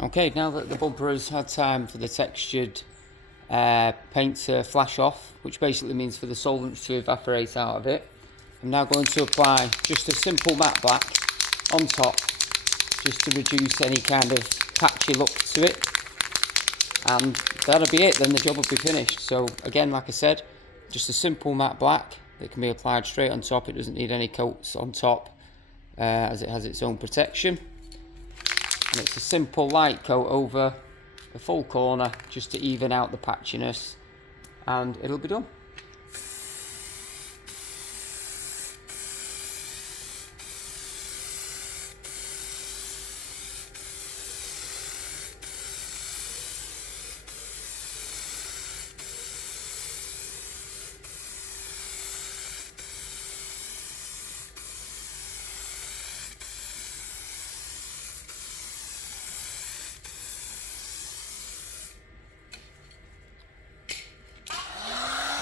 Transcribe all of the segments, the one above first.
Okay, now that the bumper has had time for the textured paint to flash off, which basically means for the solvents to evaporate out of it, I'm now going to apply just a simple matte black on top, just to reduce any kind of patchy look to it, and that'll be it. Then the job will be finished. So again, like I said, just a simple matte black that can be applied straight on top. It doesn't need any coats on top, as it has its own protection. And it's a simple light coat over the full corner just to even out the patchiness, and it'll be done.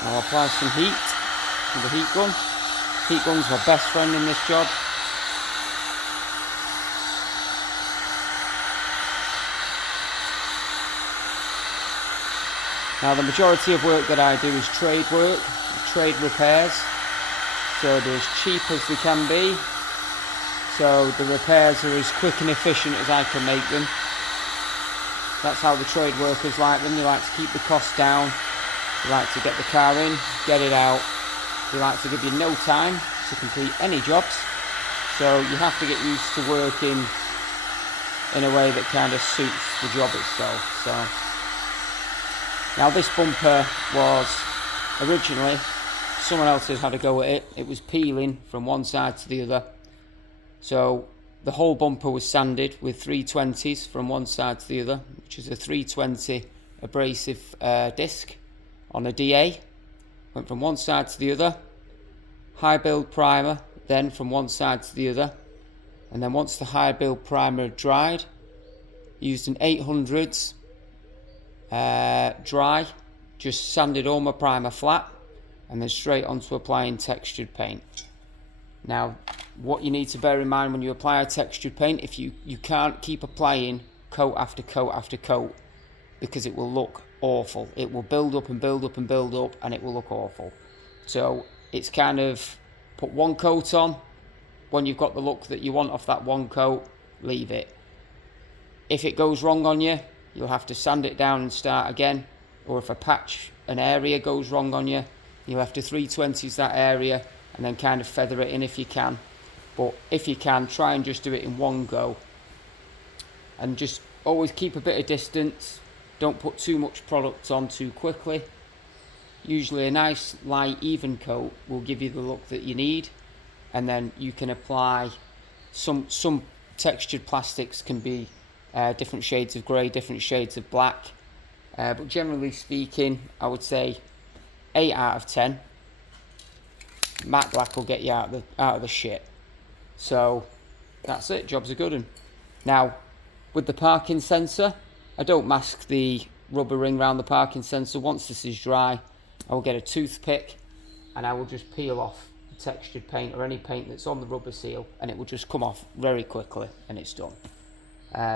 I'll apply some heat with the heat gun. Heat gun's my best friend in this job. Now the majority of work that I do is trade work, trade repairs, so they're as cheap as they can be, so the repairs are as quick and efficient as I can make them. That's how the trade workers like them. They like to keep the cost down. They like to get the car in, get it out. They like to give you no time to complete any jobs. So you have to get used to working in a way that kind of suits the job itself. So now this bumper was originally, someone else had had a go at it. It was peeling from one side to the other. So the whole bumper was sanded with 320s from one side to the other, which is a 320 abrasive disc on a DA. Went from one side to the other. High build primer, then from one side to the other. And then once the high build primer had dried, used an 800s dry, just sanded all my primer flat, and then straight onto applying textured paint. Now, what you need to bear in mind when you apply a textured paint, if you can't keep applying coat after coat after coat, because it will look awful. It will build up and build up and build up, and it will look awful. So it's kind of put one coat on. When you've got the look that you want off that one coat, leave it. If it goes wrong on you, you'll have to sand it down and start again. Or if a patch, an area goes wrong on you, you'll have to 320s that area and then kind of feather it in if you can. But if you can, try and just do it in one go. And just always keep a bit of distance. Don't put too much product on too quickly. Usually a nice light even coat will give you the look that you need, and then you can apply some textured plastics can be different shades of grey, different shades of black, but generally speaking I would say 8 out of 10 matte black will get you out of the shit. So that's it, job's a good one. Now with the parking sensor, I don't mask the rubber ring around the parking sensor. Once this is dry, I will get a toothpick and I will just peel off the textured paint or any paint that's on the rubber seal, and it will just come off very quickly and it's done.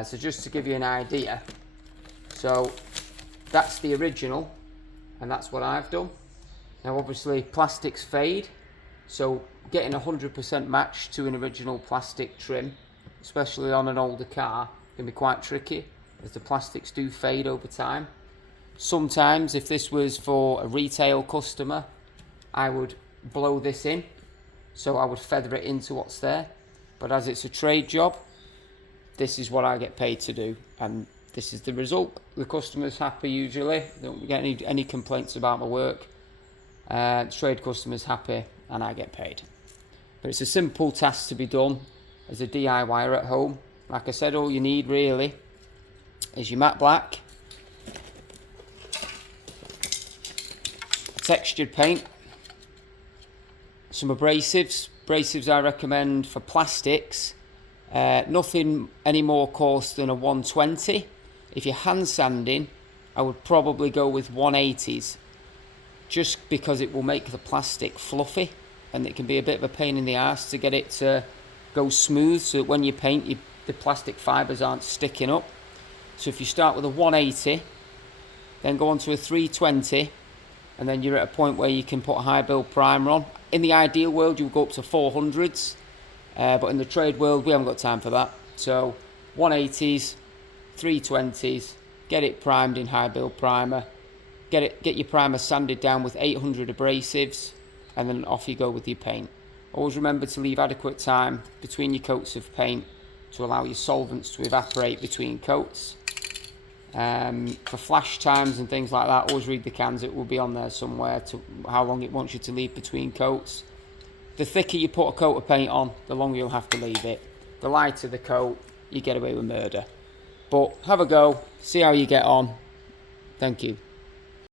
So just to give you an idea, so that's the original and that's what I've done. Now obviously plastics fade, so getting 100% match to an original plastic trim, especially on an older car, can be quite tricky, as the plastics do fade over time. Sometimes if this was for a retail customer, I would blow this in, so I would feather it into what's there. But as it's a trade job, this is what I get paid to do, and this is the result. The customer's happy usually, don't get any complaints about my work. Trade customer's happy and I get paid. But it's a simple task to be done as a DIYer at home. Like I said, all you need really is your matte black, textured paint, some abrasives. Abrasives I recommend for plastics, nothing any more coarse than a 120. If you're hand sanding, I would probably go with 180s, just because it will make the plastic fluffy and it can be a bit of a pain in the arse to get it to go smooth, so that when you paint, the plastic fibres aren't sticking up. So if you start with a 180, then go on to a 320, and then you're at a point where you can put a high build primer on. In the ideal world, you'll go up to 400s, but in the trade world, we haven't got time for that. So 180s, 320s, get it primed in high build primer, get your primer sanded down with 800 abrasives, and then off you go with your paint. Always remember to leave adequate time between your coats of paint to allow your solvents to evaporate between coats. For flash times and things like that, always read the cans. It will be on there somewhere to how long it wants you to leave between coats. The thicker you put a coat of paint on, the longer you'll have to leave it. The lighter the coat, you get away with murder. But have a go, see how you get on. Thank you.